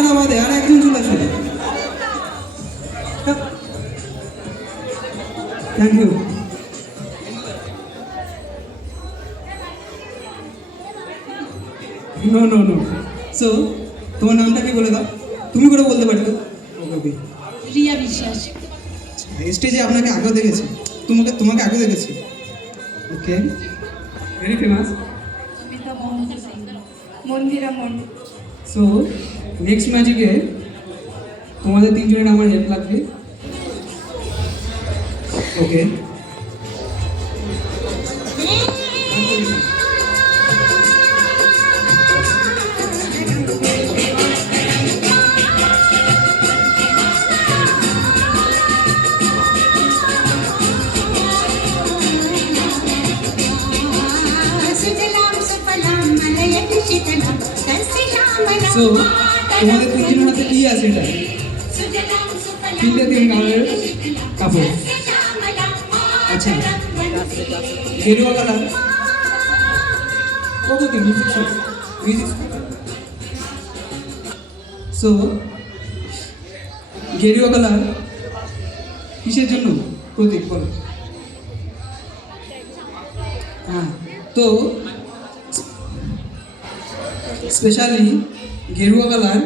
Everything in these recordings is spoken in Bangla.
ছাড়া বাদে আর একজন চলে আসবে। Thank you. No no no. So তোমার নামটা কি বলে দাও, তুমি করে বলতে পারি তো? ওকে, রিয়া বিশ্বাস। স্টেজে আপনাকে আগেও দেখেছি, তোমাকে আগেও দেখেছি। ওকে, ভেরি ফেমাস। মন্দিরা মন্ডল। সো নেক্সট ম্যাজিকে তোমাদের তিনজনের আমার হেল্প লাগবে। ওকে, সো তোমাদের তিনজনের হাতে কি আছে? এটা তিনটে তিন কালারের কাপড়। আচ্ছা, গেরুয়া কালার। ওকে, সো গেরুয়া কালার কিসের জন্য প্রতীক বলো? হ্যাঁ, তো স্পেশালি গেরুয়া কালার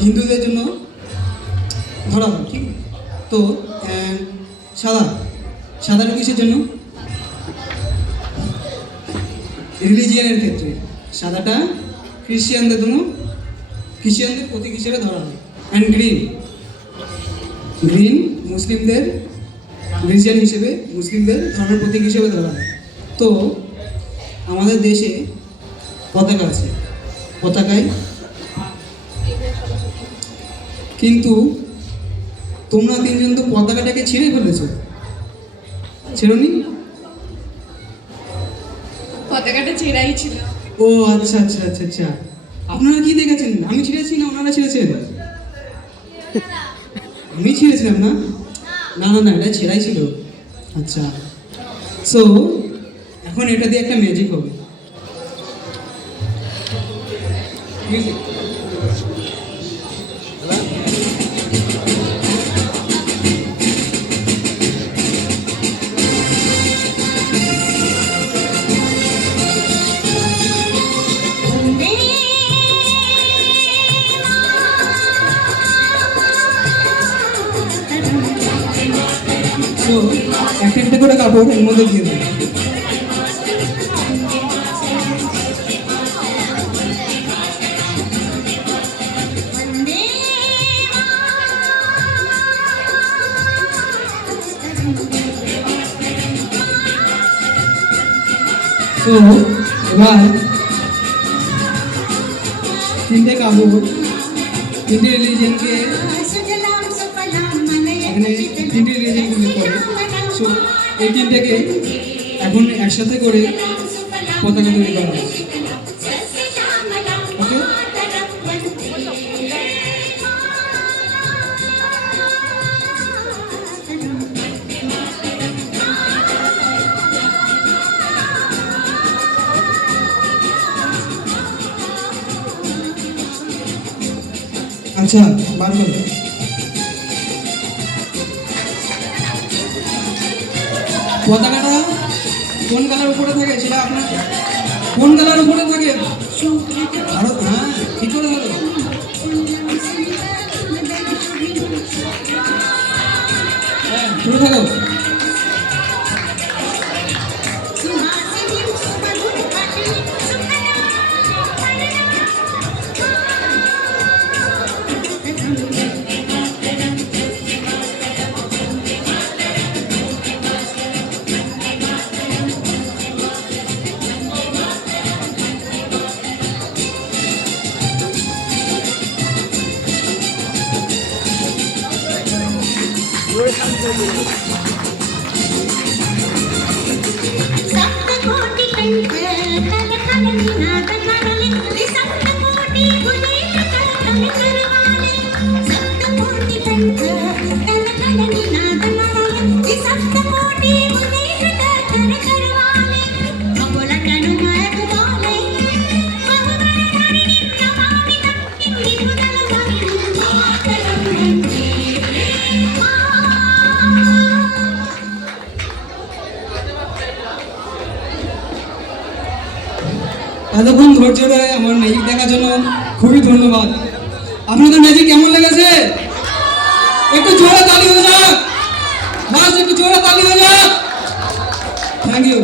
হিন্দুদের জন্য ধরা হয়, ঠিক? তো সাদাটা কিসের জন্য? রিলিজিয়ানের ক্ষেত্রে সাদাটা খ্রিস্টানদের প্রতীক হিসেবে ধরা হয়। অ্যান্ড গ্রিন মুসলিমদের রিলিজিয়ান হিসেবে, মুসলিমদের ধর্মের প্রতীক হিসেবে ধরা হয়। তো আমাদের দেশে পতাকা আছে, পতাকায় কিন্তু তোমরা তিনজন তো পতাকাটাকে ছিঁড়ে ফেলেছো, ছেড়োনি? পতাকাটা ছেঁড়াই ছিল। ও আচ্ছা আচ্ছা আচ্ছা আচ্ছা, আপনারা কি দেখেছেন? আমি ছিঁড়েছি না ওনারা ছিঁড়েছেন? আমি ছিঁড়েছিলাম না? না না না, এটা ছেঁড়াই ছিল। আচ্ছা, সো এখন এটা দিয়ে একটা ম্যাজিক হবে। মিউজিক। তো একটা করে কাপড় এর মধ্যে দিয়ে দেবো। তো এবার তিনটে কাপড়, তিনটে রিলিজিয়নকে এখানে তিনটে রিলিজিয়নগুলো করে। সো এই তিনটাকে এখন একসাথে করে পতাকা তৈরি করা হয়। ওকে, আচ্ছা বার করো। পতাকাটা কোন কালার উপরে থাকে সেটা আপনার কোন কালার উপরে থাকে? ভারত। হ্যাঁ, ঠিক করে ধরো। হ্যাঁ, শুরু থাকো। सप्तकोटि कंठ कल कल निनाद करले सप्तकोटि गुलेल कल करवाले सप्तकोटि कंठ कल कल निनाद करले सप्तकोटि गुलेल कल करवाले अबोला तनु माय बोले बहुबड़ धरणी नमामि এতক্ষণ ধৈর্য ধরে আমার ম্যাজিক দেখার জন্য খুবই ধন্যবাদ। আপনাদের ম্যাজিক কেমন লেগেছে? একটু জোরে তালি হয়ে যাক, বাস একটু জোরে তালি হয়ে যাক। Thank you.